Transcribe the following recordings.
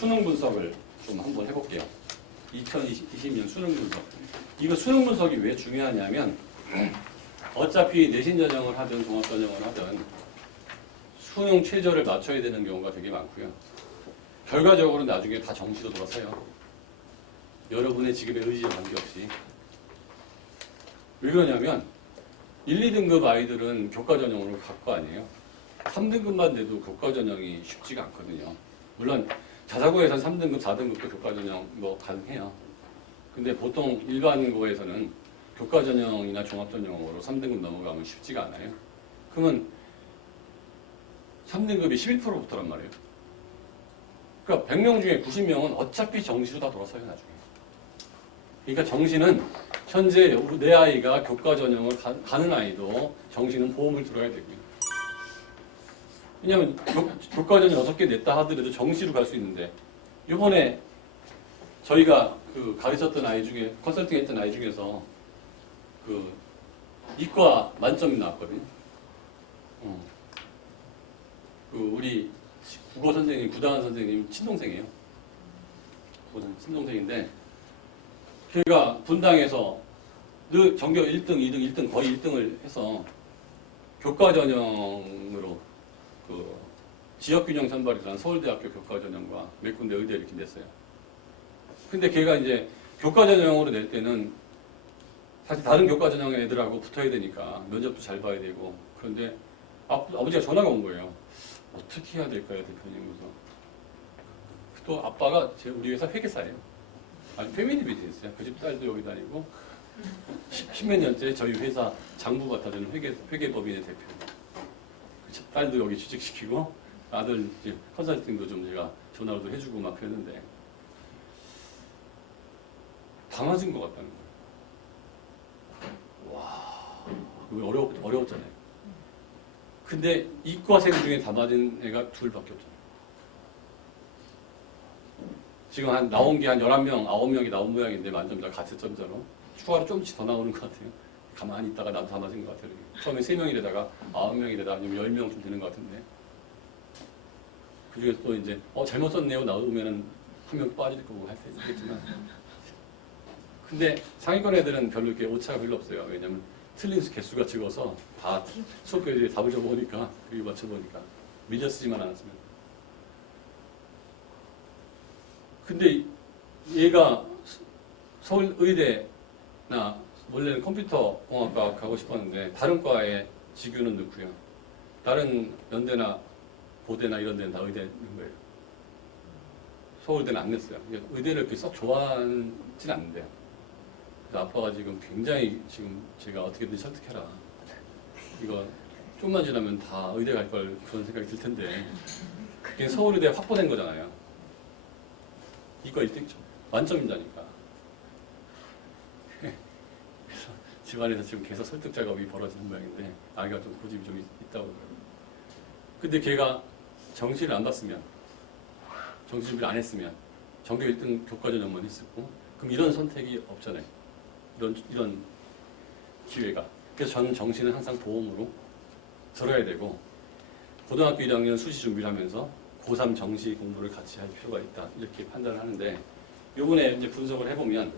수능 분석을 좀 한번 해볼게요. 2020년 수능 분석. 이거 수능 분석이 왜 중요하냐면 어차피 내신 전형을 하든 종합 전형을 하든 수능 최저를 맞춰야 되는 경우가 되게 많고요. 결과적으로 나중에 다 정시로 돌아서요. 여러분의 지금의 의지와 관계없이. 왜 그러냐면 1, 2등급 아이들은 교과 전형으로 갈 거 아니에요. 3등급만 돼도 교과 전형이 쉽지가 않거든요. 물론 자사고에서는 3등급, 4등급도 교과 전형 뭐 가능해요. 근데 보통 일반고에서는 교과 전형이나 종합 전형으로 3등급 넘어가면 쉽지가 않아요. 그러면 3등급이 11%부터란 말이에요. 그러니까 100명 중에 90명은 어차피 정시로 다 돌아서요, 나중에. 그러니까 정시는 현재 내 아이가 교과 전형을 가는 아이도 정시는 보험을 들어야 되고요. 왜냐하면 교과 전형 6개 냈다 하더라도 정시로 갈 수 있는데 이번에 저희가 그 가르쳤던 아이 중에 컨설팅 했던 아이 중에서 그 이과 만점이 나왔거든요. 그 우리 국어 선생님, 구다한 선생님 친동생이에요. 친동생인데 걔가 분당에서 늘 전교 1등, 2등, 1등 거의 1등을 해서 교과 전형으로 그 지역균형 선발이라는 서울대학교 교과 전형과 몇 군데 의대 이렇게 냈어요. 근데 걔가 이제 교과 전형으로 낼 때는 사실 다른 교과 전형 애들하고 붙어야 되니까 면접도 잘 봐야 되고 그런데 아버지가 전화가 온 거예요. 어떻게 해야 될까요, 대표님? 그래서 또 아빠가 우리 회사 회계사예요. 아니 패밀리 비즈니스야. 그 집 딸도 여기 다니고 10몇 년째 저희 회사 장부 맡아주는 회계법인의 대표. 그 집 딸도 여기 취직시키고 아들 이제 컨설팅도 좀 제가 전화로도 해주고 막 그랬는데 다 맞은 것 같다는 거예요. 와, 어려웠잖아요. 근데 이과생 중에 다 맞은 애가 둘밖에 없잖아요. 지금 한 나온 게 한 11명, 9명이 나온 모양인데 만점자 가채점자로 추가로 좀씩 더 나오는 것 같아요. 가만히 있다가 나도 다 맞은 것 같아요. 처음에 3명이라다가 9명이라다가 아니면 10명 되는 것 같은데 그 중에서 또 이제 잘못 썼네요 나오면은 한 명 빠질 거고 할 수 있겠지만 근데 상위권 애들은 별로 이렇게 오차가 별로 없어요. 왜냐면 틀린 개수가 적어서 다 수업교실에 답을 줘보니까 그게 맞춰보니까 미저 쓰지만 않았으면 근데 얘가 서울 의대나 원래는 컴퓨터 공학과 가고 싶었는데 다른 과에 직유는 넣고요. 다른 연대나 고대나 이런 데는 다 의대 넣은 거예요. 서울대는 안 냈어요. 의대를 그렇게 썩 좋아하진 않는데요. 그래서 아빠가 지금 굉장히 지금 제가 어떻게든 설득해라. 이거 좀만 지나면 다 의대 갈 걸 그런 생각이 들 텐데 그게 서울의대 확보된 거잖아요. 이거 1등 만점인다니까. 그래서 집안에서 지금 계속 설득 작업이 벌어지는 모양인데 아이가 좀 고집이 좀 있다고 그래요. 근데 걔가 정시를 안 봤으면 정시 준비를 안 했으면 전교 1등 교과 전형만 했었고 그럼 이런 선택이 없잖아요. 이런 기회가. 그래서 저는 정시는 항상 보험으로 들어야 되고 고등학교 1학년 수시 준비를 하면서 고3 정시 공부를 같이 할 필요가 있다. 이렇게 판단을 하는데 요번에 이제 분석을 해보면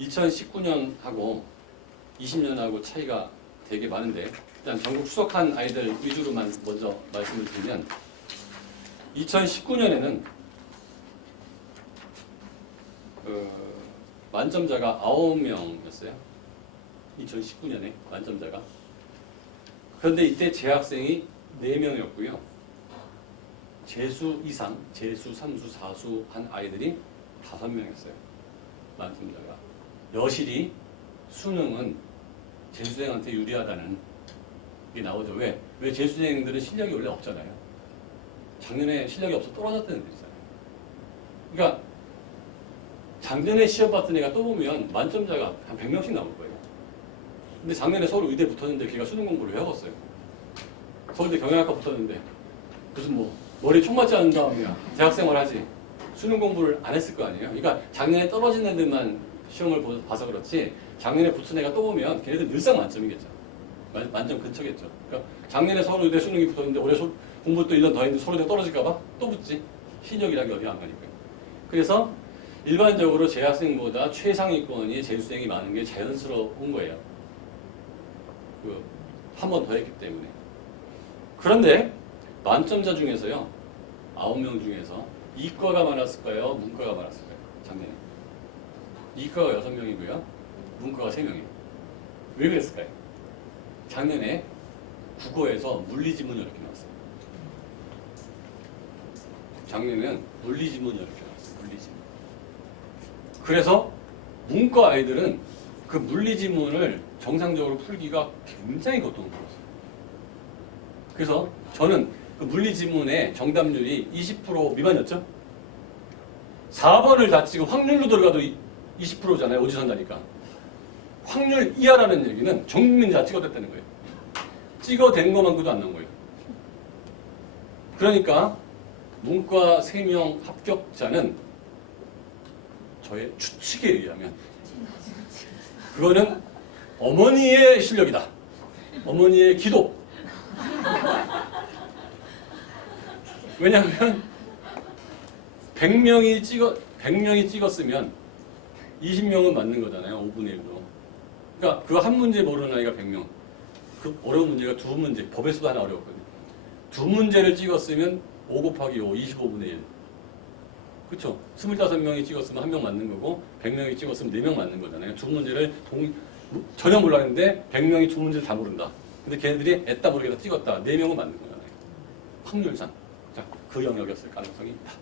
2019년하고 20년하고 차이가 되게 많은데 일단 전국 수석한 아이들 위주로만 먼저 말씀을 드리면 2019년에는 만점자가 9명이었어요. 2019년에 만점자가. 그런데 이때 재학생이 4명이었고요. 재수 이상, 재수, 3수, 4수 한 아이들이 5명이었어요. 만점자가. 여실히 수능은 재수생한테 유리하다는 게 나오죠. 왜? 왜 재수생들은 실력이 원래 없잖아요. 작년에 실력이 없어 떨어졌다는 애들 있잖아요. 그러니까 작년에 시험 봤던 애가 또 보면 만점자가 한 100명씩 나올 거예요. 근데 작년에 서울 의대 붙었는데 걔가 수능 공부를 왜 하겠어요? 서울대 경영학과 붙었는데 무슨 뭐 머리 총 맞지 않은 다음이야 대학생활 하지 수능 공부를 안 했을 거 아니에요. 그러니까 작년에 떨어진 애들만 시험을 봐서 그렇지 작년에 붙은 애가 또 보면 걔네들 늘상 만점이겠죠. 만점 근처겠죠. 그러니까 작년에 서울의대 수능이 붙었는데 올해 공부 또 1년 더 했는데 서울대 떨어질까 봐 또 붙지. 실력이라는 게 어디 안 가니까요. 그래서 일반적으로 재학생보다 최상위권이 재수생이 많은 게 자연스러운 거예요. 한 번 더 했기 때문에. 그런데 만점자 중에서요. 9명 중에서 이과가 많았을까요? 문과가 많았을까요? 작년에. 이과가 6명이고요. 문과가 3명이에요. 왜 그랬을까요? 작년에 국어에서 물리지문이 이렇게 나왔어요. 작년에는 물리지문이 이렇게 나왔어요. 물리지문. 그래서 문과 아이들은 그 물리지문을 정상적으로 풀기가 굉장히 고통스러웠어요. 그래서 저는 그 물리지문의 정답률이 20% 미만이었죠? 4번을 다 찍고 확률로 들어가도 20%잖아요. 오지선다니까. 확률 이하라는 얘기는 전 국민이 다 찍어댔다는 거예요. 찍어댄 것만큼도 안 나온 거예요. 그러니까 문과 3명 합격자는 저의 추측에 의하면 그거는 어머니의 실력이다. 어머니의 기도. 왜냐하면 100명이 찍었으면 20명은 맞는 거잖아요. 5분의 1로. 그러니까 그 한 문제 모르는 아이가 100명. 그 어려운 문제가 2문제. 법에서도 하나 어려웠거든요. 2문제를 찍었으면 5 곱하기 5, 25분의 1. 그렇죠? 25명이 찍었으면 1명 맞는 거고 100명이 찍었으면 4명 맞는 거잖아요. 2문제를 전혀 몰랐는데 100명이 2문제를 다 모른다. 근데 걔네들이 애따 모르게 다 찍었다. 4명은 맞는 거잖아요. 확률상. 자, 그 영역이었을 가능성이 있다.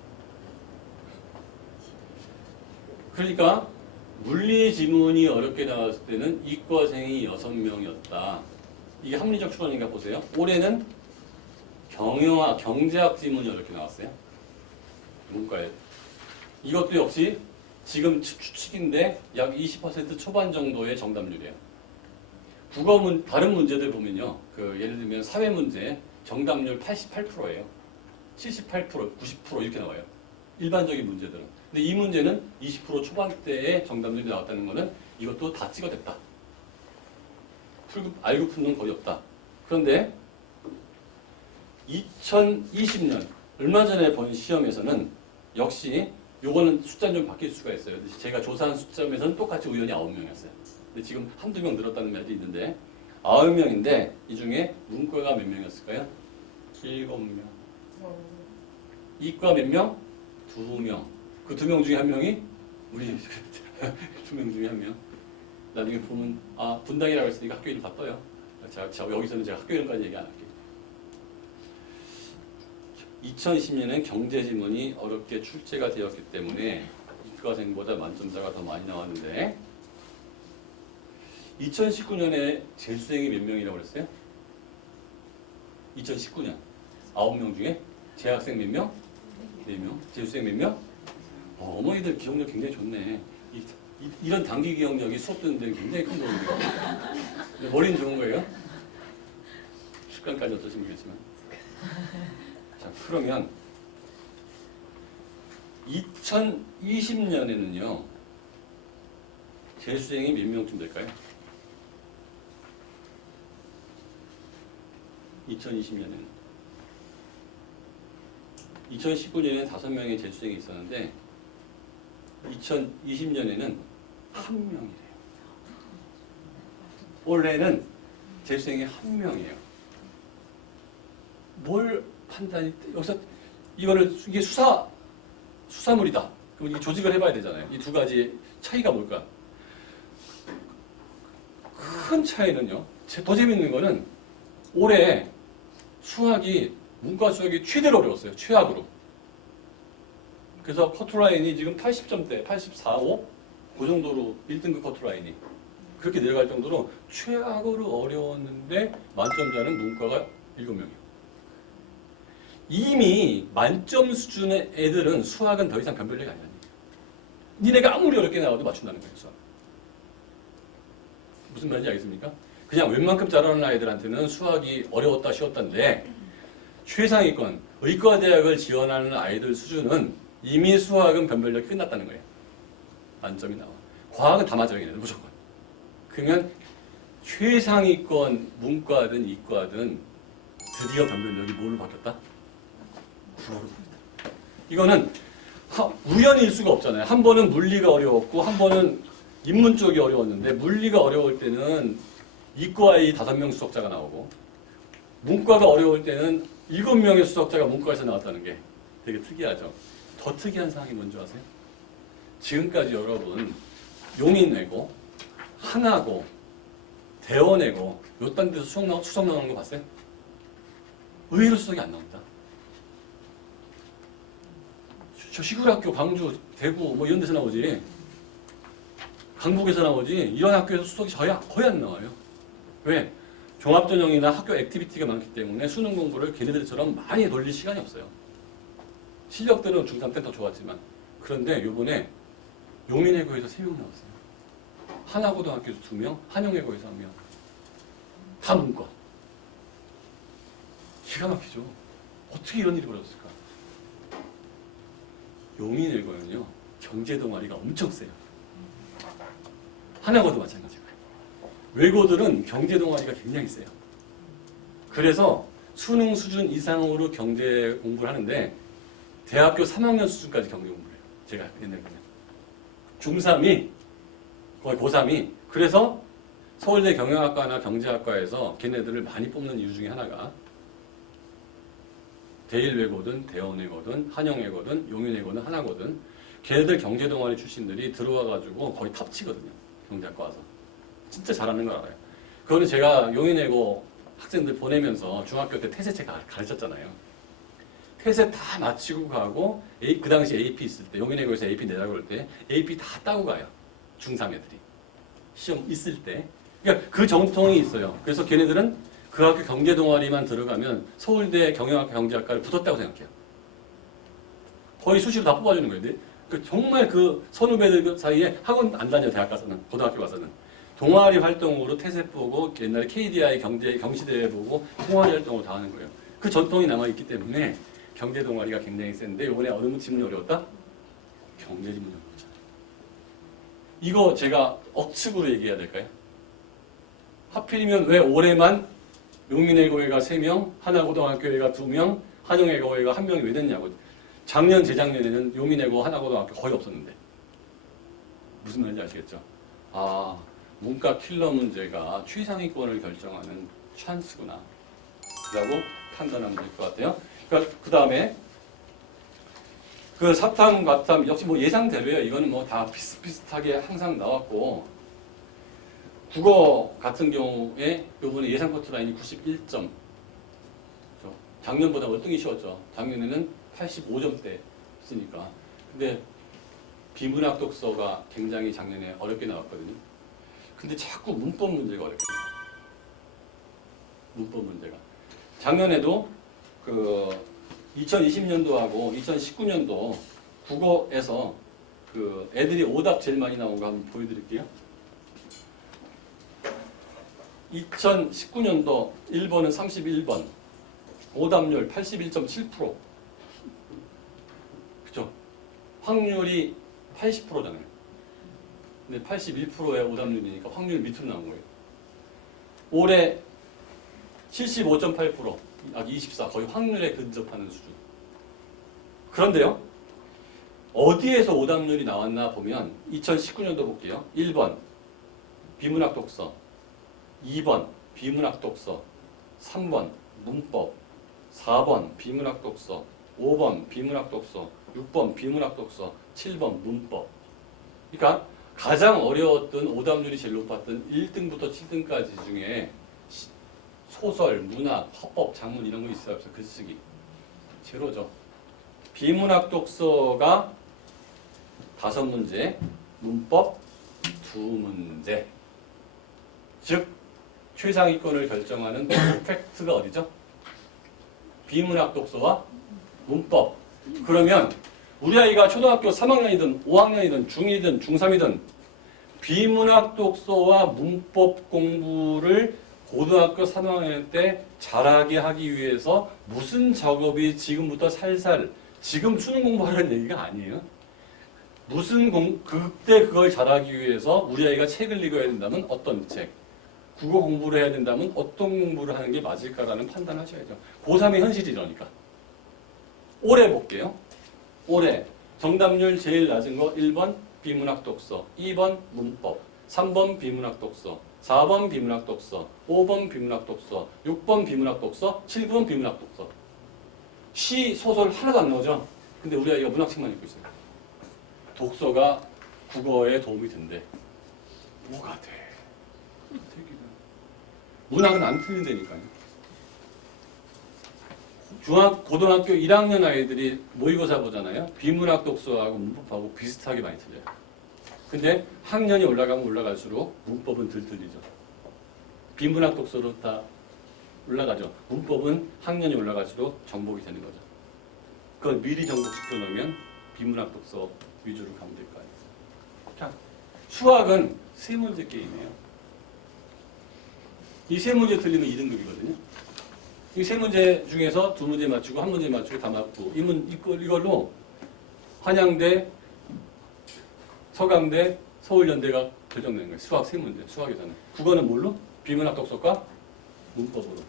그러니까 물리 지문이 어렵게 나왔을 때는 이과생이 6명이었다. 이게 합리적 추론인가 보세요. 올해는 경제학 지문이 어렵게 나왔어요. 문과에. 이것도 역시 지금 추측인데 약 20% 초반 정도의 정답률이에요. 다른 문제들 보면요. 예를 들면 사회 문제 정답률 88%예요. 78%, 90% 이렇게 나와요. 일반적인 문제들은. 근데 이 문제는 20% 초반대의 정답률이 나왔다는 거는 이것도 다 찍어댔다. 알고 푼 놈 거의 없다. 그런데 2020년 얼마 전에 본 시험에서는 역시 요거는 숫자는 좀 바뀔 수가 있어요. 제가 조사한 숫자에서는 똑같이 우연히 9명이었어요. 근데 지금 한두 명 늘었다는 말도 있는데 9명인데 이 중에 문과가 몇 명이었을까요? 7명. 이과 몇 명? 2명. 그 2명 중에 1명이 우리 2명 중에 1명. 나중에 보면 분당이라고 했으니까 학교 이름 다 떠요. 여기서는 제가 학교 이름까지 얘기 안 할게요. 2010년엔 경제지문이 어렵게 출제가 되었기 때문에 이과생보다 만점자가 더 많이 나왔는데 2019년에 재수생이 몇 명이라고 그랬어요? 2019년 9명 중에 재학생 몇 명? 4명. 재수생 몇 명? 어머니들 기억력 굉장히 좋네. 이런 단기 기억력이 수업 듣는 데는 굉장히 큰 도움이 돼요. 근데 머리는 좋은 거예요. 습관까지 어떠신지 모르겠지만. 자, 그러면 2020년에는요. 재수생이 몇 명쯤 될까요? 2020년에는 2019년에는 5명의 재수생이 있었는데 2020년에는 1명이래요. 올해는 재수생이 1명이에요. 뭘 판단이 여기서 이게 수사물이다. 그럼 이 조직을 해봐야 되잖아요. 이 두 가지 차이가 뭘까? 큰 차이는요. 더 재밌는 거는 올해 문과 수학이 최대로 어려웠어요. 최악으로. 그래서 커트라인이 지금 80점대, 84.5? 그 정도로 1등급 커트라인이. 그렇게 내려갈 정도로 최악으로 어려웠는데 만점자는 문과가 7명이에요. 이미 만점 수준의 애들은 수학은 더 이상 변별력이 아니야. 니네가 아무리 어렵게 나와도 맞춘다는 거예요. 수학. 무슨 말인지 알겠습니까? 그냥 웬만큼 잘하는 아이들한테는 수학이 어려웠다 쉬웠다인데 최상위권 의과대학을 지원하는 아이들 수준은 이미 수학은 변별력이 끝났다는 거예요. 만점이 나와. 과학은 다 맞아요. 얘네들 무조건. 그러면 최상위권 문과든 이과든 드디어 변별력이 뭘로 바뀌었다? 국어로 바뀌었다. 이거는 우연일 수가 없잖아요. 한 번은 물리가 어려웠고 한 번은 인문 쪽이 어려웠는데 물리가 어려울 때는 이과의 5명 수석자가 나오고 문과가 어려울 때는 7명의 수석자가 문과에서 나왔다는 게 되게 특이하죠. 더 특이한 사항이 뭔지 아세요? 지금까지 여러분 용인외고, 하나고, 대원외고 요딴 데서 수석 나오는 거 봤어요? 의외로 수석이 안 나옵니다. 저 시골학교, 광주, 대구 뭐 이런 데서 나오지. 강북에서 나오지. 이런 학교에서 수석이 거의 안 나와요. 왜? 종합전형이나 학교 액티비티가 많기 때문에 수능 공부를 걔네들처럼 많이 돌릴 시간이 없어요. 실력들은 중3 때 더 좋았지만. 그런데 요번에 용인외고에서 3명 나왔어요. 하나고등학교에서 2명, 한영외고에서 1명. 다 문과. 기가 막히죠. 어떻게 이런 일이 벌어졌을까? 용인외고는요, 경제 동아리가 엄청 세요. 하나고도 마찬가지고요. 외고들은 경제 동아리가 굉장히 세요. 그래서 수능 수준 이상으로 경제 공부를 하는데 대학교 3학년 수준까지 경제 공부를 해요. 제가 옛날에 보면. 중3이 거의 고3이 그래서 서울대 경영학과나 경제학과에서 걔네들을 많이 뽑는 이유 중에 하나가 대일외고든 대원외고든 한영외고든 용인외고든 하나고든 걔네들 경제동아리 출신들이 들어와가지고 거의 탑치거든요. 경제학과 와서. 진짜 잘하는 걸 알아요. 그거는 제가 용인외고 학생들 보내면서 중학교 때 태세체 가르쳤잖아요. 태세 다 마치고 가고 그 당시 AP 있을 때 용인외고에서 AP 내라고 할 때 AP 다 따고 가요. 중3 애들이. 시험 있을 때. 그러니까 그 정통이 있어요. 그래서 걔네들은 그 학교 경제 동아리만 들어가면 서울대 경영학과 경제학과를 붙었다고 생각해요. 거의 수시로 다 뽑아주는 거예요. 정말 그 선후배들 사이에 학원 안 다녀요. 대학 가서는. 고등학교 가서는. 동아리 활동으로 태세 보고 옛날에 KDI 경시대회 보고 동아리 활동으로 다 하는 거예요. 그 전통이 남아있기 때문에 경제 동아리가 굉장히 센데 이번에 어느 지문이 어려웠다? 경제 지문이 어려웠잖아요. 이거 제가 억측으로 얘기해야 될까요? 하필이면 왜 올해만 용인외고회가 3명, 하나고등학교회가 2명, 한영외고회가 1명이 왜 됐냐고. 작년, 재작년에는 용인외고, 하나고등학교 거의 없었는데. 무슨 말인지 아시겠죠? 아, 문과 킬러 문제가 최상위권을 결정하는 찬스구나. 라고 판단하면 될 것 같아요. 그 다음에 그 사탐, 과탐 역시 뭐 예상대로예요. 이거는 뭐 다 비슷비슷하게 항상 나왔고 국어 같은 경우에 요번에 예상 커트라인이 91점. 작년보다 월등히 쉬웠죠. 작년에는 85점대 했으니까. 근데 비문학 독서가 굉장히 작년에 어렵게 나왔거든요. 근데 자꾸 문법 문제가 어렵게 나와요. 문법 문제가. 작년에도 그 2020년도하고 2019년도 국어에서 그 애들이 오답 제일 많이 나온 거 한번 보여드릴게요. 2019년도 1번은 31번, 오답률 81.7%. 그죠? 확률이 80%잖아요. 근데 81%의 오답률이니까 확률 밑으로 나온 거예요. 올해 75.8%, 약 24, 거의 확률에 근접하는 수준. 그런데요, 어디에서 오답률이 나왔나 보면 2019년도 볼게요. 1번, 비문학 독서. 2번, 비문학 독서. 3번, 문법. 4번, 비문학 독서. 5번, 비문학 독서. 6번, 비문학 독서. 7번, 문법. 그러니까 가장 어려웠던 오답률이 제일 높았던 1등부터 7등까지 중에 소설, 문학, 화법, 작문 이런 거 있어요? 없어요? 글쓰기. 제로죠. 비문학 독서가 5문제, 문법 2문제. 즉 최상위권을 결정하는 팩트가 어디죠? 비문학 독서와 문법. 그러면 우리 아이가 초등학교 3학년이든 5학년이든 중2든 중3이든 비문학 독서와 문법 공부를 고등학교 3학년 때 잘하게 하기 위해서 무슨 작업이 지금부터 살살 지금 수능 공부하라는 얘기가 아니에요. 그때 그걸 잘하기 위해서 우리 아이가 책을 읽어야 된다면 어떤 책, 국어 공부를 해야 된다면 어떤 공부를 하는 게 맞을까라는 판단을 하셔야죠. 고3의 현실이 이러니까. 올해 볼게요. 올해 정답률 제일 낮은 거 1번 비문학 독서, 2번 문법, 3번 비문학 독서, 4번 비문학 독서, 5번 비문학 독서, 6번 비문학 독서, 7번 비문학 독서. 시, 소설 하나도 안 나오죠? 근데 우리 아이가 문학책만 읽고 있어요. 독서가 국어에 도움이 된대. 뭐가 돼? 문학은 안 틀린다니까요. 고등학교 1학년 아이들이 모의고사 보잖아요. 비문학 독서하고 문법하고 비슷하게 많이 틀려요. 근데 학년이 올라가면 올라갈수록 문법은 덜 틀리죠. 비문학 독서로 다 올라가죠. 문법은 학년이 올라갈수록 정복이 되는 거죠. 그걸 미리 정복시켜 놓으면 비문학 독서 위주로 가면 될 거 아니에요. 자, 수학은 세 문제 게임이에요. 이 세 문제 틀리면 2등급이거든요. 이 세 문제 중에서 두 문제 맞추고 한 문제 맞추고 다 맞고 이걸로 한양대, 서강대, 서울연대가 결정되는 거예요. 수학 세 문제, 수학에서는. 국어는 뭘로? 비문학 독서과 문법으로.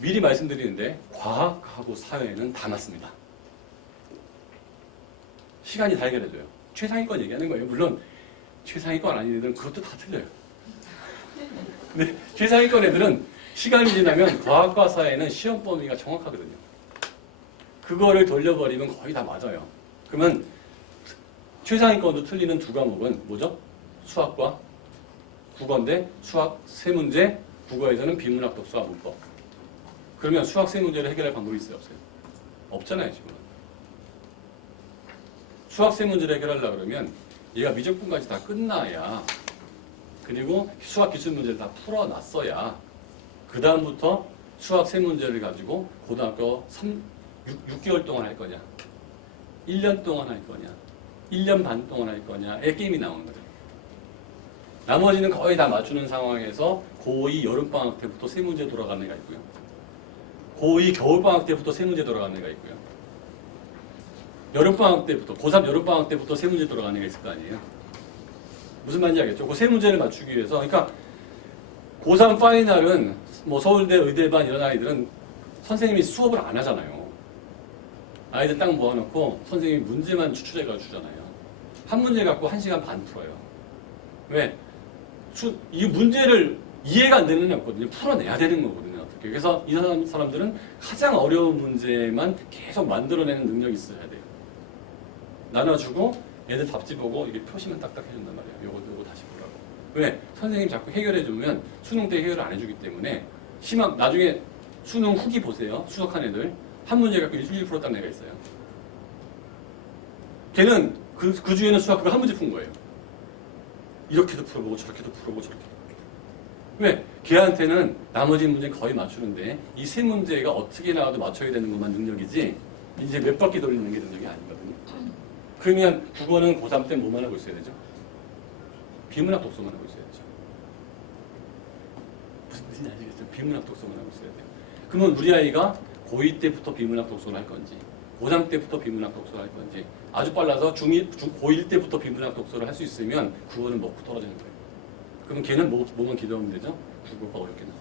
미리 말씀드리는데 과학하고 사회는 다 맞습니다. 시간이 다 해결해줘요. 최상위권 얘기하는 거예요. 물론 최상위권 아닌 애들은 그것도 다 틀려요. 근데 최상위권 애들은 시간이 지나면 과학과 사회는 시험 범위가 정확하거든요. 그거를 돌려버리면 거의 다 맞아요. 그러면 최상위권도 틀리는 두 과목은 뭐죠? 수학과 국어인데 수학 세 문제, 국어에서는 비문학 독서와 문법. 그러면 수학 세 문제를 해결할 방법이 있어요? 없어요? 없잖아요, 지금. 수학 세 문제를 해결하려고 그러면 얘가 미적분까지 다 끝나야, 그리고 수학 기출 문제를 다 풀어놨어야 그 다음부터 수학 세 문제를 가지고 고등학교 6개월 동안 할 거냐, 1년 동안 할 거냐, 1년 반 동안 할 거냐의 게임이 나오는 거죠. 나머지는 거의 다 맞추는 상황에서 고2 여름방학 때부터 세 문제 돌아가는 애가 있고요. 고2 겨울방학 때부터 세 문제 돌아가는 애가 있고요. 여름방학 때부터, 고3 여름방학 때부터 세 문제 돌아가는 애가 있을 거 아니에요. 무슨 말인지 알겠죠? 그 세 문제를 맞추기 위해서. 그러니까 고3 파이널은 뭐 서울대, 의대반 이런 아이들은 선생님이 수업을 안 하잖아요. 아이들 딱 모아놓고 선생님이 문제만 추출해가지고 주잖아요. 한 문제 갖고 1시간 반 풀어요. 왜? 이 문제를 이해가 안 되는 게 없거든요. 풀어내야 되는 거거든요. 어떻게. 그래서 이 사람들은 가장 어려운 문제만 계속 만들어내는 능력이 있어야 돼요. 나눠주고 얘들 답지 보고 이게 표시만 딱딱 해준단 말이에요. 요거 다시 보라고. 왜? 선생님 자꾸 해결해주면 수능 때 해결을 안 해주기 때문에 나중에 수능 후기 보세요. 수석한 애들. 한 문제 갖고 1, 2% 딴 애가 있어요. 걔는 그 주에는 수학 그거 한 문제 푼 거예요. 이렇게도 풀어보고 저렇게도 풀어보고 저렇게도. 왜? 걔한테는 나머지 문제 거의 맞추는데 이 세 문제가 어떻게 나와도 맞춰야 되는 것만 능력이지 이제 몇 바퀴 돌리는 게 능력이 아니거든요. 그러면 국어는 고3 때 뭐만 하고 있어야 되죠? 비문학 독서만 하고 있어야 되죠. 무슨 뜻인지 아시겠죠? 비문학 독서만 하고 있어야 돼요. 그러면 우리 아이가 고2 때부터 비문학 독서를 할 건지 고3 때부터 비문학 독서를 할 건지 아주 빨라서 고1 때부터 비문학 독서를 할 수 있으면 국어는 먹고 떨어지는 거예요. 그럼 걔는 뭐만 기대하면 되죠? 국어가 어렵게 나와요.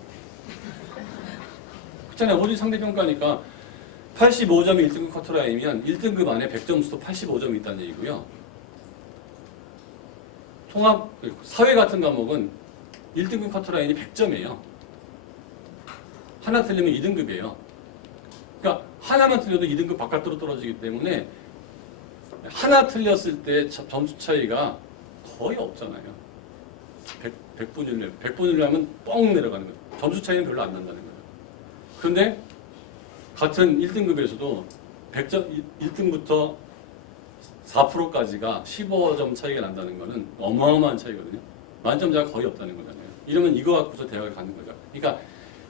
그렇잖아요. 어디 상대평가니까 85점이 1등급 커트라인이면 1등급 안에 100점수도 85점이 있다는 얘기고요. 통합, 사회 같은 과목은 1등급 커트라인이 100점이에요. 하나 틀리면 2등급이에요. 그러니까 하나만 틀려도 2등급 바깥으로 떨어지기 때문에 하나 틀렸을 때 점수 차이가 거의 없잖아요. 100분율 하면 뻥 내려가는 거예요. 점수 차이는 별로 안 난다는 거예요. 그런데 같은 1등급에서도 100점, 1등부터 4%까지가 15점 차이가 난다는 거는 어마어마한 차이거든요. 만점자가 거의 없다는 거잖아요. 이러면 이거 갖고서 대학을 가는 거죠. 그러니까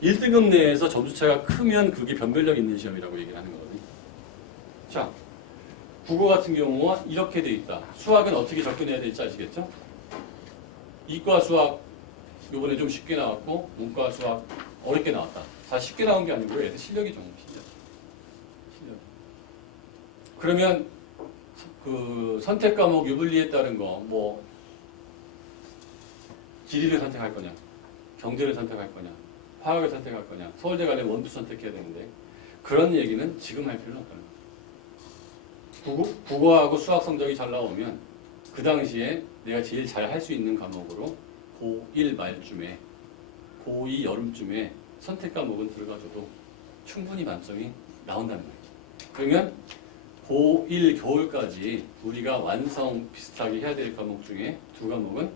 1등급 내에서 점수 차이가 크면 그게 변별력 있는 시험이라고 얘기를 하는 거거든요. 자, 국어 같은 경우는 이렇게 돼 있다. 수학은 어떻게 접근해야 될지 아시겠죠? 이과 수학 요번에 좀 쉽게 나왔고 문과 수학 어렵게 나왔다. 다 쉽게 나온 게 아니고 애들 실력이 좀 실력. 그러면 그 선택 과목 유불리에 따른 거 뭐 지리를 선택할 거냐, 경제를 선택할 거냐, 화학을 선택할 거냐, 서울대 가려면 원두 선택해야 되는데 그런 얘기는 지금 할 필요는 없다는 거예요. 국어하고 수학 성적이 잘 나오면 그 당시에 내가 제일 잘 할 수 있는 과목으로 고1 말쯤에 고2 여름쯤에 선택 과목은 들어가줘도 충분히 만점이 나온다는 거예요. 그러면 고1 겨울까지 우리가 완성 비슷하게 해야 될 과목 중에 두 과목은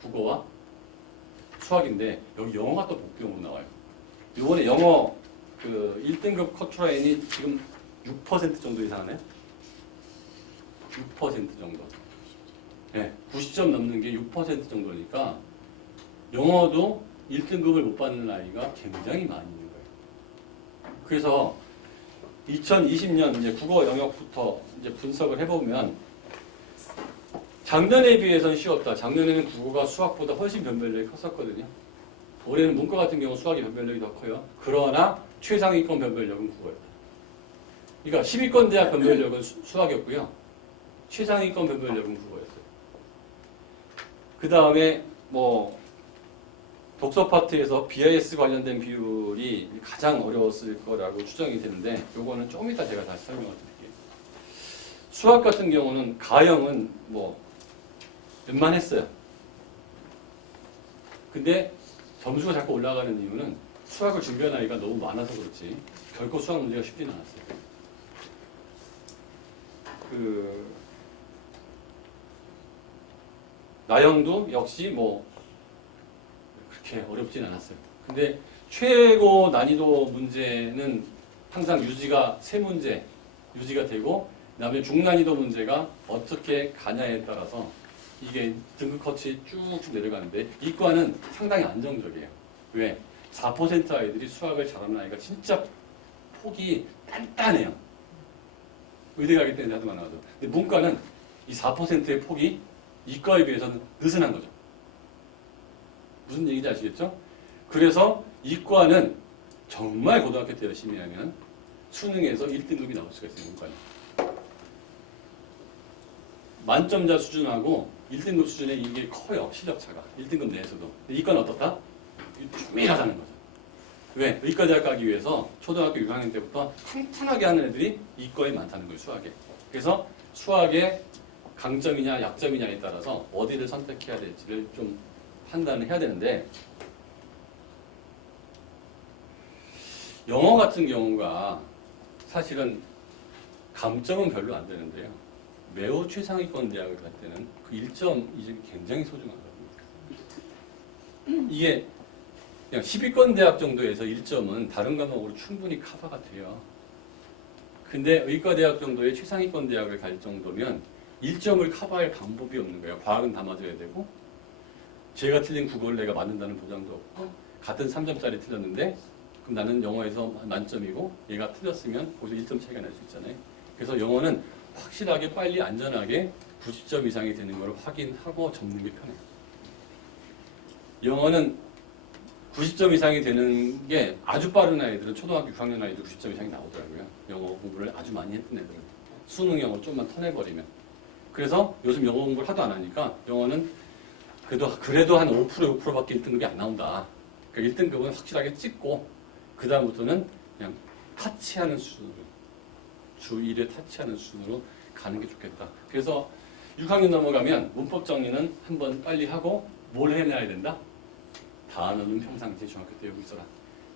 국어와 수학인데 여기 영어가 또 복병으로 나와요. 이번에 영어 그 1등급 커트라인이 지금 6% 정도 이상하네. 6% 정도. 네, 90점 넘는 게 6% 정도니까 영어도 1등급을 못 받는 아이가 굉장히 많이 있는 거예요. 그래서 2020년 이제 국어 영역부터 이제 분석을 해보면 작년에 비해서는 쉬웠다. 작년에는 국어가 수학보다 훨씬 변별력이 컸었거든요. 올해는 문과 같은 경우 수학의 변별력이 더 커요. 그러나 최상위권 변별력은 국어였다. 그러니까 10위권 대학 변별력은 수학이었고요. 최상위권 변별력은 국어였어요. 그 다음에 뭐 독서 파트에서 BIS 관련된 비율이 가장 어려웠을 거라고 추정이 되는데 요거는 조금 이따 제가 다시 설명을 드릴게요. 수학 같은 경우는 가형은 뭐 웬만했어요. 근데 점수가 자꾸 올라가는 이유는 수학을 준비한 아이가 너무 많아서 그렇지 결코 수학 문제가 쉽지는 않았어요. 나형도 역시 뭐 그렇게 어렵진 않았어요. 근데 최고 난이도 문제는 항상 유지가 세 문제 유지가 되고 그다음에 중난이도 문제가 어떻게 가냐에 따라서 이게 등급 컷이 쭉쭉 내려가는데 이과는 상당히 안정적이에요. 왜? 4% 아이들이 수학을 잘하는 아이가 진짜 폭이 단단해요. 의대 가기 때문에 하도 많아도. 근데 문과는 이 4%의 폭이 이과에 비해서는 느슨한 거죠. 무슨 얘기인지 아시겠죠? 그래서 이과는 정말 고등학교 때 열심히 하면 수능에서 1등급이 나올 수가 있어요. 문과는. 만점자 수준하고 1등급 수준에 이게 커요. 실력차가. 1등급 내에서도. 근데 이과는 어떻다? 쭈밀하다는 거죠. 왜? 의과대학 가기 위해서 초등학교 6학년 때부터 탄탄하게 하는 애들이 이과에 많다는 거예요. 수학에. 그래서 수학의 강점이냐 약점이냐에 따라서 어디를 선택해야 될지를 좀 판단을 해야 되는데 영어 같은 경우가 사실은 감점은 별로 안 되는데요. 매우 최상위권 대학을 갈 때는 그 1점이 굉장히 소중하거든요. 이게 그냥 10위권 대학 정도에서 1점은 다른 과목으로 충분히 커버가 돼요. 근데 의과대학 정도의 최상위권 대학을 갈 정도면 1점을 커버할 방법이 없는 거예요. 과학은 다 맞아야 되고 제가 틀린 국어를 내가 맞는다는 보장도 없고 같은 3점짜리 틀렸는데 그럼 나는 영어에서 만점이고 얘가 틀렸으면 거기서 1점 차이가 날 수 있잖아요. 그래서 영어는 확실하게 빨리 안전하게 90점 이상이 되는 걸 확인하고 적는 게 편해요. 영어는 90점 이상이 되는 게 아주 빠른 아이들은 초등학교 6학년 아이도 90점 이상이 나오더라고요. 영어 공부를 아주 많이 했던 애들은. 수능 영어 좀만 터내버리면. 그래서 요즘 영어 공부를 하도 안 하니까 영어는 그래도 한 5%, 6%밖에 1등급이 안 나온다. 그러니까 1등급은 확실하게 찍고 그 다음부터는 그냥 타치하는 수준으로 주 1회 타치하는 수준으로 가는 게 좋겠다. 그래서 6학년 넘어가면 문법 정리는 한번 빨리 하고 뭘 해내야 된다? 단어는 평상시 중학교 때 외우고 있어라.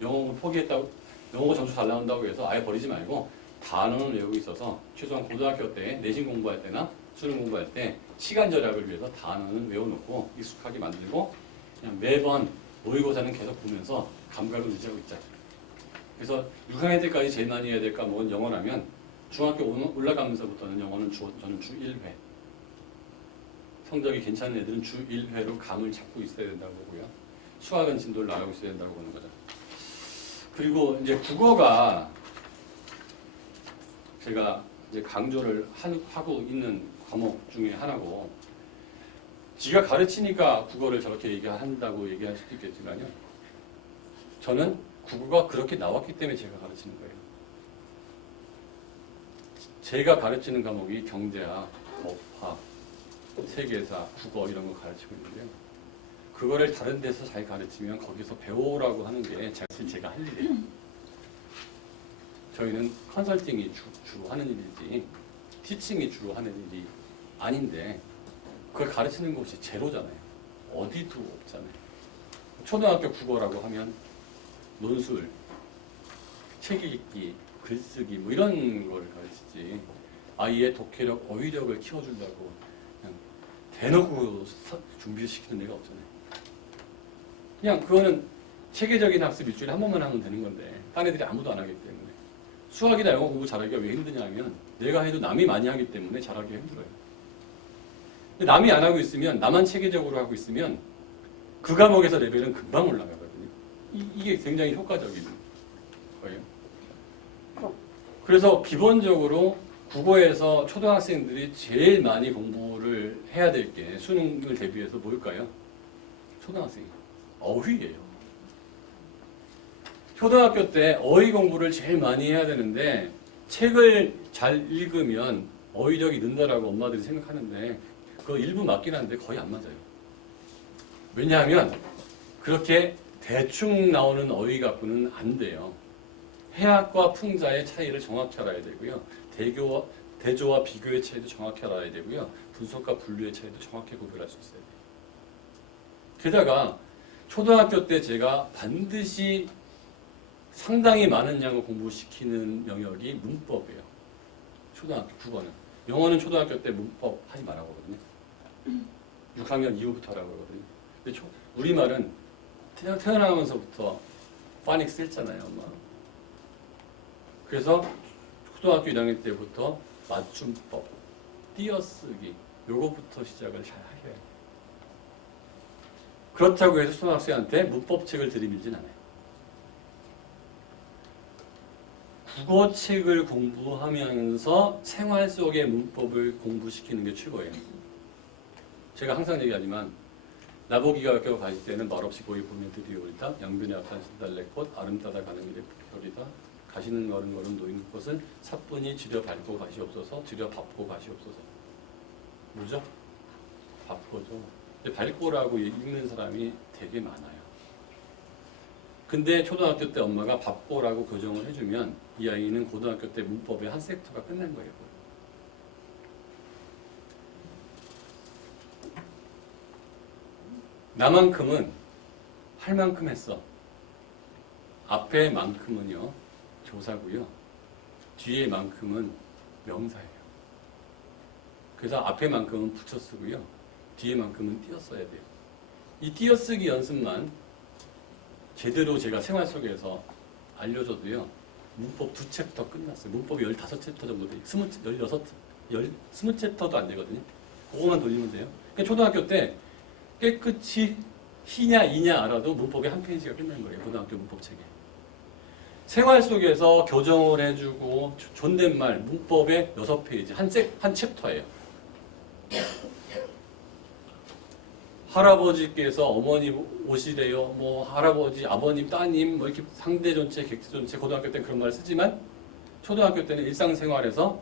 영어 공부 포기했다고 영어 점수 잘 나온다고 해서 아예 버리지 말고 단어는 외우고 있어서 최소한 고등학교 때 내신 공부할 때나 수능 공부할 때 시간 절약을 위해서 단어는 외워놓고 익숙하게 만들고 그냥 매번 모의고사는 계속 보면서 감각을 유지하고 있자. 그래서 6학년 때까지 제일 많이 해야 될 과목은 영어라면 중학교 올라가면서부터는 영어는 저는 주 1회. 성적이 괜찮은 애들은 주 1회로 감을 잡고 있어야 된다고 보고요. 수학은 진도를 나가고 있어야 된다고 보는 거죠. 그리고 이제 국어가 제가 이제 강조를 하고 있는 과목 중에 하나고 지가 가르치니까 국어를 저렇게 얘기한다고 얘기할 수도 있겠지만요. 저는 국어가 그렇게 나왔기 때문에 제가 가르치는 거예요. 제가 가르치는 과목이 경제학, 법학, 세계사, 국어 이런 거 가르치고 있는데요. 그거를 다른 데서 잘 가르치면 거기서 배우라고 하는 게 사실 제가 할 일이에요. 저희는 컨설팅이 주 하는 일이지 티칭이 주로 하는 일이 아닌데 그걸 가르치는 곳이 제로잖아요. 어디도 없잖아요. 초등학교 국어라고 하면 논술, 책 읽기, 글쓰기 뭐 이런 걸 가르치지 아이의 독해력, 어휘력을 키워준다고 그냥 대놓고 준비시키는 데가 없잖아요. 그냥 그거는 체계적인 학습 일주일에 한 번만 하면 되는 건데 딴 애들이 아무도 안 하기 때문에 수학이나 영어 공부 잘하기가 왜 힘드냐면 내가 해도 남이 많이 하기 때문에 잘하기가 힘들어요. 근데 남이 안 하고 있으면 나만 체계적으로 하고 있으면 그 과목에서 레벨은 금방 올라가거든요. 이게 굉장히 효과적인 거예요. 그래서 기본적으로 국어에서 초등학생들이 제일 많이 공부를 해야 될 게 수능을 대비해서 뭘까요? 초등학생이 어휘예요. 초등학교 때 어휘 공부를 제일 많이 해야 되는데 책을 잘 읽으면 어휘력이 는다라고 엄마들이 생각하는데 그거 일부 맞긴 한데 거의 안 맞아요. 왜냐하면 그렇게 대충 나오는 어휘 갖고는 안 돼요. 해학과 풍자의 차이를 정확히 알아야 되고요. 대조와 비교의 차이도 정확히 알아야 되고요. 분석과 분류의 차이도 정확히 구별할 수 있어야 돼요. 게다가 초등학교 때 제가 반드시 상당히 많은 양을 공부시키는 영역이 문법이에요. 초등학교 국어는. 영어는 초등학교 때 문법 하지 말라고 하거든요. 6학년 이후부터 하라고 하거든요. 근데 우리말은 태어나면서부터 파닉스 했잖아요, 엄마. 그래서 초등학교 1학년 때부터 맞춤법, 띄어쓰기 요거부터 시작을 잘 하셔야 해요. 그렇다고 해서 초등학생한테 문법책을 들이밀진 않아요. 국어책을 공부하면서 생활 속의 문법을 공부시키는 게 최고예요. 제가 항상 얘기하지만 나보기가 학교 가실 때는 말없이 고이 보면 드디어 오리다 양변의 앞산 신달래꽃 아름다다 가는 길에 별이다 가시는 걸음 놓인 곳은 사뿐히 지려 밟고 가시옵소서 지려 밟고 가시옵소서. 뭐죠? 밟고죠. 밟고라고 읽는 사람이 되게 많아요. 근데 초등학교 때 엄마가 밟고라고 교정을 해주면 이 아이는 고등학교 때 문법의 한 섹터가 끝난 거예요. 나만큼은 할 만큼 했어. 앞에 만큼은요 조사고요. 뒤에 만큼은 명사예요. 그래서 앞에 만큼은 붙여 쓰고요. 뒤에 만큼은 띄어 써야 돼요. 이 띄어쓰기 연습만 제대로 제가 생활 속에서 알려줘도요. 문법 2챕터 끝났어요. 문법이 15챕터 정도 돼요. 20챕터도 안 되거든요. 그거만 돌리면 돼요. 그러니까 초등학교 때 깨끗이 희냐 이냐 알아도 문법의 한 페이지가 끝난 거예요. 고등학교 문법책에. 생활 속에서 교정을 해주고 존댓말 문법의 6페이지 한 챕터예요. 할아버지께서 어머니 오시래요. 뭐 할아버지, 아버님, 따님 뭐 이렇게 상대 존체, 객체 존체 고등학교 때는 그런 말을 쓰지만 초등학교 때는 일상생활에서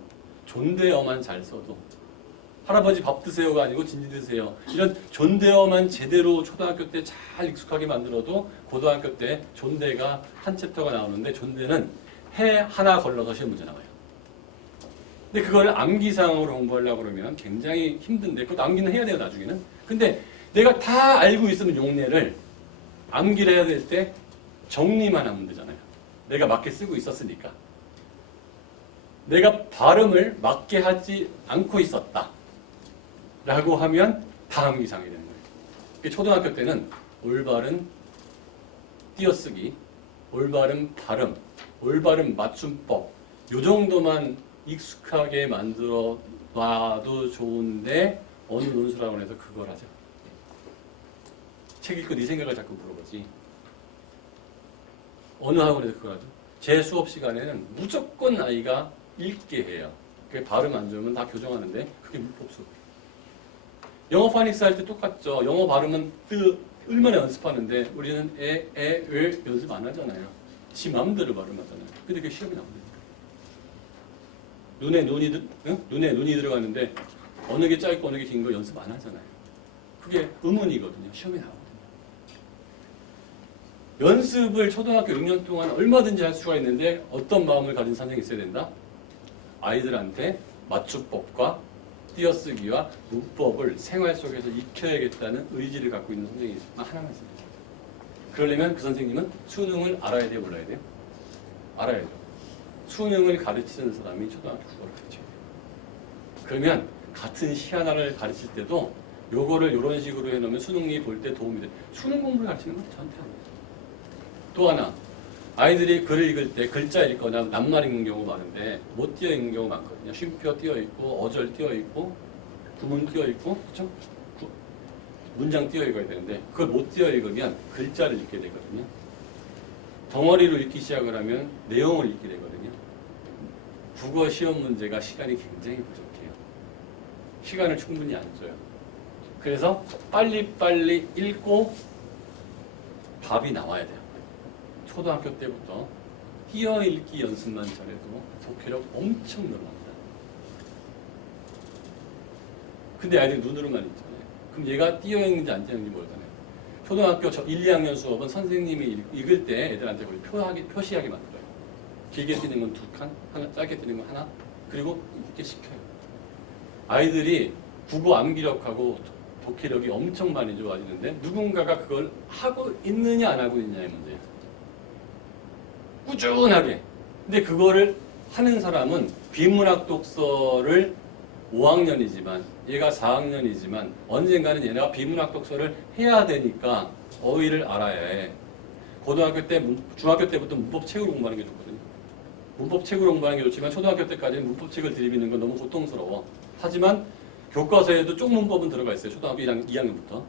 존대어만 잘 써도 할아버지 밥 드세요가 아니고 진지 드세요. 이런 존대어만 제대로 초등학교 때 잘 익숙하게 만들어도 고등학교 때 존대가 한 챕터가 나오는데 존대는 해 하나 걸러서 시험 문제 나와요. 근데 그걸 암기상으로 공부하려고 그러면 굉장히 힘든데 그것도 암기는 해야 돼요 나중에는. 근데 내가 다 알고 있으면 용례를 암기를 해야 될 때 정리만 하면 되잖아요. 내가 맞게 쓰고 있었으니까. 내가 발음을 맞게 하지 않고 있었다. 라고 하면 다 암기상이 되는 거예요. 초등학교 때는 올바른 띄어쓰기, 올바른 발음, 올바른 맞춤법 요 정도만 익숙하게 만들어 놔도 좋은데 어느 논술학원에서 그걸 하죠. 책 읽고 네 생각을 자꾸 물어보지. 어느 학원에서 그걸 하죠. 제 수업 시간에는 무조건 아이가 읽게 해요. 그게 발음 안 좋으면 다 교정하는데 그게 문법 수업. 영어 파닉스 할 때 똑같죠. 영어 발음은 얼마나 연습하는데 우리는 을 연습 안 하잖아요. 지 마음대로 발음하잖아요. 근데 그게 시험이 나오니까. 눈에 눈이 들어가는데 어느 게 짧고 어느 게 긴 거 연습 안 하잖아요. 그게 의문이거든요. 시험에 나오거든요. 연습을 초등학교 6년 동안 얼마든지 할 수가 있는데 어떤 마음을 가진 선생님이 있어야 된다? 아이들한테 맞춤법과 띄어쓰기와 문법을 생활 속에서 익혀야겠다는 의지를 갖고 있는 선생님이 하나만 있습니다. 그러려면 그 선생님은 수능을 알아야 돼요, 몰라야 돼요? 알아야 돼요. 수능을 가르치는 사람이 초등학교 국어를 가르쳐야 돼요. 그러면 같은 시 하나를 가르칠 때도 요거를 이런 식으로 해놓으면 수능이 볼 때 도움이 돼요. 수능 공부를 가르치는 건 저한테 안 돼요. 또 하나, 아이들이 글을 읽을 때 글자 읽거나 낱말 읽는 경우가 많은데 못 띄어 읽는 경우가 많거든요. 쉼표 띄어 있고 어절 띄어 있고 구문 띄어 있고 그렇죠? 문장 띄어 읽어야 되는데 그걸 못 띄어 읽으면 글자를 읽게 되거든요. 덩어리로 읽기 시작을 하면 내용을 읽게 되거든요. 국어 시험 문제가 시간이 굉장히 부족해요. 시간을 충분히 안 줘요. 그래서 빨리빨리 읽고 답이 나와야 돼요. 초등학교 때부터 띄어 읽기 연습만 잘해도 독해력 엄청 늘어납니다. 근데 아이들이 눈으로만 읽잖아요. 그럼 얘가 띄어 읽는지 안 띄어 읽는지 모르잖아요. 초등학교 1, 2학년 수업은 선생님이 읽을 때 애들한테 표시하게 만들어요. 길게 뜨는 건 2칸, 하나 짧게 뜨는 건 하나, 그리고 이렇게 시켜요. 아이들이 국어 암기력하고 독해력이 엄청 많이 좋아지는데 누군가가 그걸 하고 있느냐 안 하고 있느냐의 문제예요. 꾸준하게. 근데 그거를 하는 사람은 비문학 독서를 5학년이지만 얘가 4학년이지만 언젠가는 얘네가 비문학 독서를 해야 되니까 어휘를 알아야 해. 고등학교 때, 중학교 때부터 문법책으로 공부하는 게 좋거든요. 문법책으로 공부하는 게 좋지만 초등학교 때까지는 문법책을 들이미는 건 너무 고통스러워. 하지만 교과서에도 쪽문법은 들어가 있어요. 초등학교 2학년부터.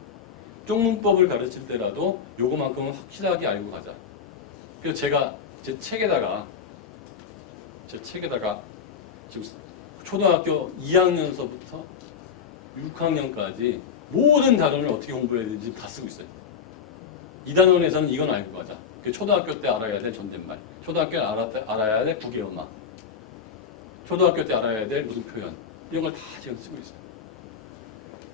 쪽문법을 가르칠 때라도 요거만큼은 확실하게 알고 가자. 그래서 제가 제 책에다가 지금 초등학교 2학년서부터 6학년까지 모든 단원을 어떻게 공부해야 되는지 다 쓰고 있어요. 이 단원에서는 이건 알고 가자. 초등학교 때 알아야 될 존댓말, 초등학교 때 알아야 될 국외음악, 초등학교 때 알아야 될 무슨 표현, 이런 걸 다 지금 쓰고 있어요.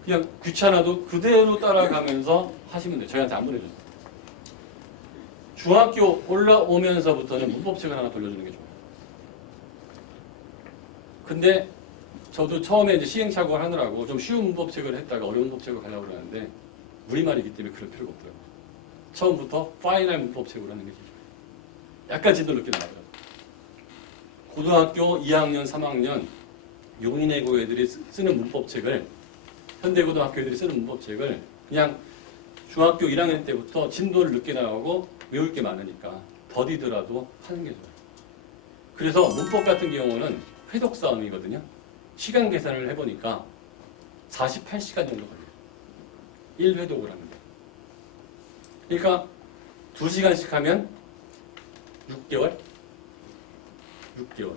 그냥 귀찮아도 그대로 따라가면서 하시면 돼요. 저희한테 안 보내줘요. 중학교 올라오면서부터는 문법책을 하나 돌려주는 게 좋아요. 근데 저도 처음에 이제 시행착오를 하느라고 좀 쉬운 문법책을 했다가 어려운 문법책을 가려고 그러는데 우리말이기 때문에 그럴 필요가 없더라고요. 처음부터 파이널 문법책으로 하는 게 좋아요. 약간 진도 늦게 나가더라고요. 고등학교 2학년, 3학년 용인외고 애들이 쓰는 문법책을 현대고등학교 애들이 쓰는 문법책을 그냥 중학교 1학년 때부터 진도를 늦게 나가고 외울 게 많으니까 더디더라도 하는 게 좋아요. 그래서 문법 같은 경우는 회독 싸움이거든요. 시간 계산을 해보니까 48시간 정도 걸려요. 1회독을 하는데. 그러니까 2시간씩 하면 6개월? 6개월.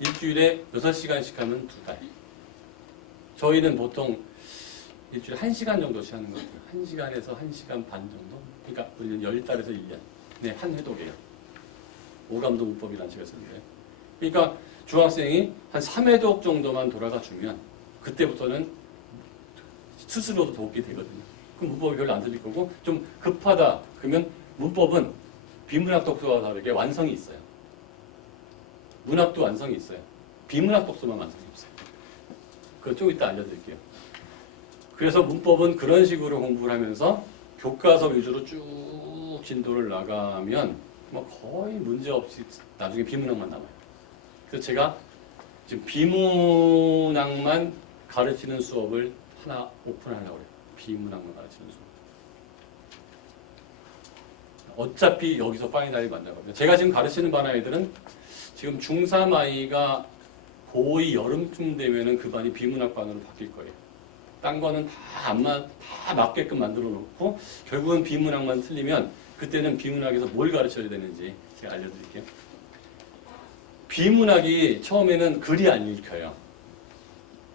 일주일에 6시간씩 하면 2달. 저희는 보통 일주일에 1시간 정도씩 하는 것 같아요. 1시간에서 1시간 반 정도? 그러니까 우리는 10달에서 1년. 네, 한 회독이에요. 오감도 문법이라는 책을 쓰는데. 그러니까 중학생이 한 3회독 정도만 돌아가 주면 그때부터는 스스로도 돕게 되거든요. 그럼 문법이 별로 안 들릴 거고 좀 급하다 그러면 문법은 비문학 독서와 다르게 완성이 있어요. 문학도 완성이 있어요. 비문학 독서만 완성이 없어요. 그거 좀 이따 알려드릴게요. 그래서 문법은 그런 식으로 공부를 하면서 교과서 위주로 쭉 진도를 나가면 뭐 거의 문제 없이 나중에 비문학만 남아요. 그래서 제가 지금 비문학만 가르치는 수업을 하나 오픈하려고 해요. 비문학만 가르치는 수업. 어차피 여기서 파이널이 만나거든요. 제가 지금 가르치는 반 아이들은 지금 중3 아이가 고2 여름쯤 되면은 그 반이 비문학반으로 바뀔 거예요. 딴 거는 다 맞게끔 만들어 놓고 결국은 비문학만 틀리면 그때는 비문학에서 뭘 가르쳐야 되는지 제가 알려드릴게요. 비문학이 처음에는 글이 안 읽혀요.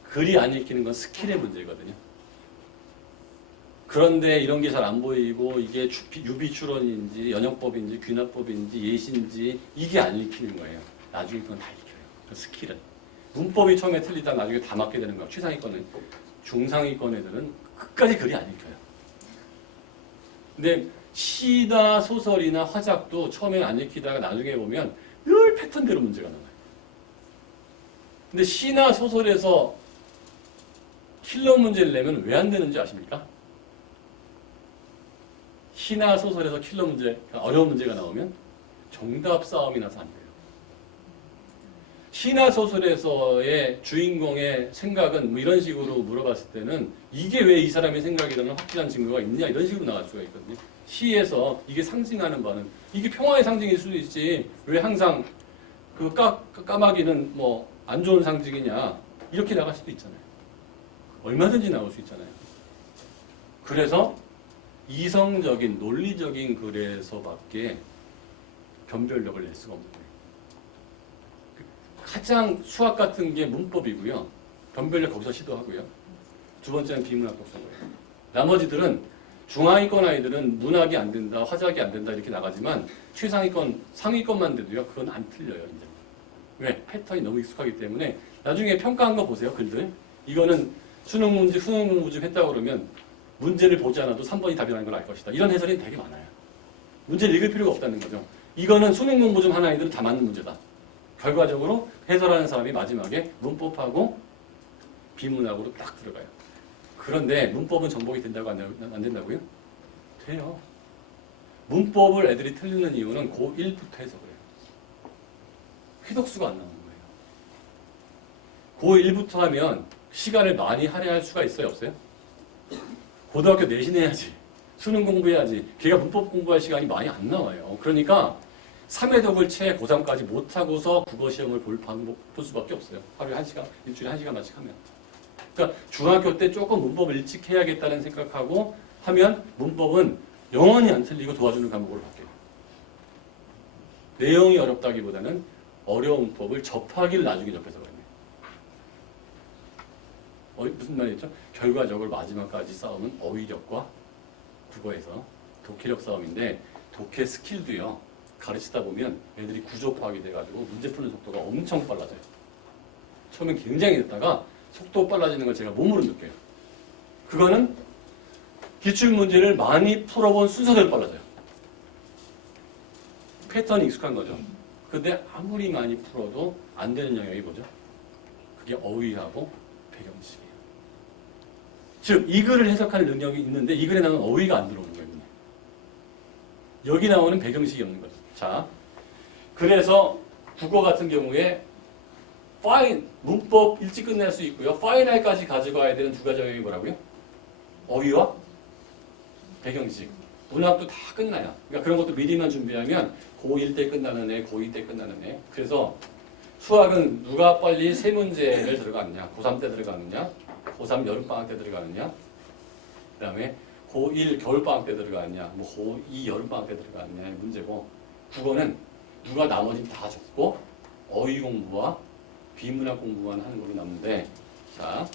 글이 안 읽히는 건 스킬의 문제거든요. 그런데 이런 게 잘 안 보이고 이게 유비추론인지 연역법인지 귀납법인지 예시인지 이게 안 읽히는 거예요. 나중에 그건 다 읽혀요. 그 스킬은. 문법이 처음에 틀리다 나중에 다 맞게 되는 거예요. 최상위권은. 중상위권 애들은 끝까지 글이 안 읽혀요. 근데 시나 소설이나 화작도 처음에 안 읽히다가 나중에 보면 늘 패턴대로 문제가 나와요. 근데 시나 소설에서 킬러 문제를 내면 왜 안 되는지 아십니까? 시나 소설에서 킬러 문제, 어려운 문제가 나오면 정답 싸움이 나서 안 돼요. 시나 소설에서의 주인공의 생각은 뭐 이런 식으로 물어봤을 때는 이게 왜 이 사람의 생각이라는 확실한 증거가 있느냐 이런 식으로 나갈 수가 있거든요. 시에서 이게 상징하는 바는 이게 평화의 상징일 수도 있지 왜 항상 그 까마귀는 뭐 안 좋은 상징이냐 이렇게 나갈 수도 있잖아요. 얼마든지 나올 수 있잖아요. 그래서 이성적인 논리적인 글에서밖에 변별력을 낼 수가 없는 거예요. 가장 수학 같은 게 문법이고요. 변별력 거기서 시도하고요. 두 번째는 비문학 독서고요. 나머지들은 중하위권 아이들은 문학이 안 된다, 화작이 안 된다 이렇게 나가지만 최상위권, 상위권만 돼도요. 그건 안 틀려요. 이제. 왜? 패턴이 너무 익숙하기 때문에 나중에 평가한 거 보세요. 글들. 이거는 수능 문제, 수능 공부 좀 했다고 그러면 문제를 보지 않아도 3번이 답이라는 걸 알 것이다. 이런 해설이 되게 많아요. 문제를 읽을 필요가 없다는 거죠. 이거는 수능 공부 좀 하는 아이들은 다 맞는 문제다. 결과적으로 해설하는 사람이 마지막에 문법하고 비문학으로 딱 들어가요. 그런데 문법은 정복이 된다고 안 된다고요? 돼요. 문법을 애들이 틀리는 이유는 고1부터 해서 그래요. 휘독수가 안 나오는 거예요. 고1부터 하면 시간을 많이 할애할 수가 있어요? 없어요? 고등학교 내신해야지. 수능 공부해야지. 걔가 문법 공부할 시간이 많이 안 나와요. 그러니까 3회독을 채 고3까지 못하고서 국어시험을 볼 수밖에 없어요. 하루에 1시간, 일주일에 1시간만씩 하면. 그러니까 중학교 때 조금 문법을 일찍 해야겠다는 생각하고 하면 문법은 영원히 안 틀리고 도와주는 과목으로 바뀌어요. 내용이 어렵다기보다는 어려운 문법을 접하기를 나중에 접해서 그래요. 무슨 말이죠? 결과적으로 마지막까지 싸움은 어휘력과 국어에서 독해력 싸움인데 독해 스킬도요. 가르치다 보면 애들이 구조 파악이 돼가지고 문제 푸는 속도가 엄청 빨라져요. 처음엔 굉장히 늦다가 속도 빨라지는 걸 제가 몸으로 느껴요. 그거는 기출문제를 많이 풀어본 순서대로 빨라져요. 패턴이 익숙한 거죠. 근데 아무리 많이 풀어도 안 되는 영역이 뭐죠? 그게 어휘하고 배경식이에요. 즉, 이 글을 해석할 능력이 있는데 이 글에 나오는 어휘가 안 들어오는 거예요. 여기 나오는 배경식이 없는 거죠. 자, 그래서 국어 같은 경우에 문법 일찍 끝낼 수 있고요. 파이널까지 가져가야 되는 두 가지 영역이 뭐라고요? 어휘와 배경식. 문학도 다 끝나요. 그러니까 그런 것도 미리만 준비하면 고1 때 끝나는 애, 고2 때 끝나는 애. 그래서 수학은 누가 빨리 세 문제를 들어가느냐, 고3 때 들어가느냐, 고3 여름방학 때 들어가느냐, 그 다음에 고1 겨울방학 때 들어가느냐, 뭐 고2 여름방학 때 들어가느냐의 문제고, 국어는 누가 나머지 다 적고 어휘 공부와 비문학 공부만 하는 걸로 남는데, 자,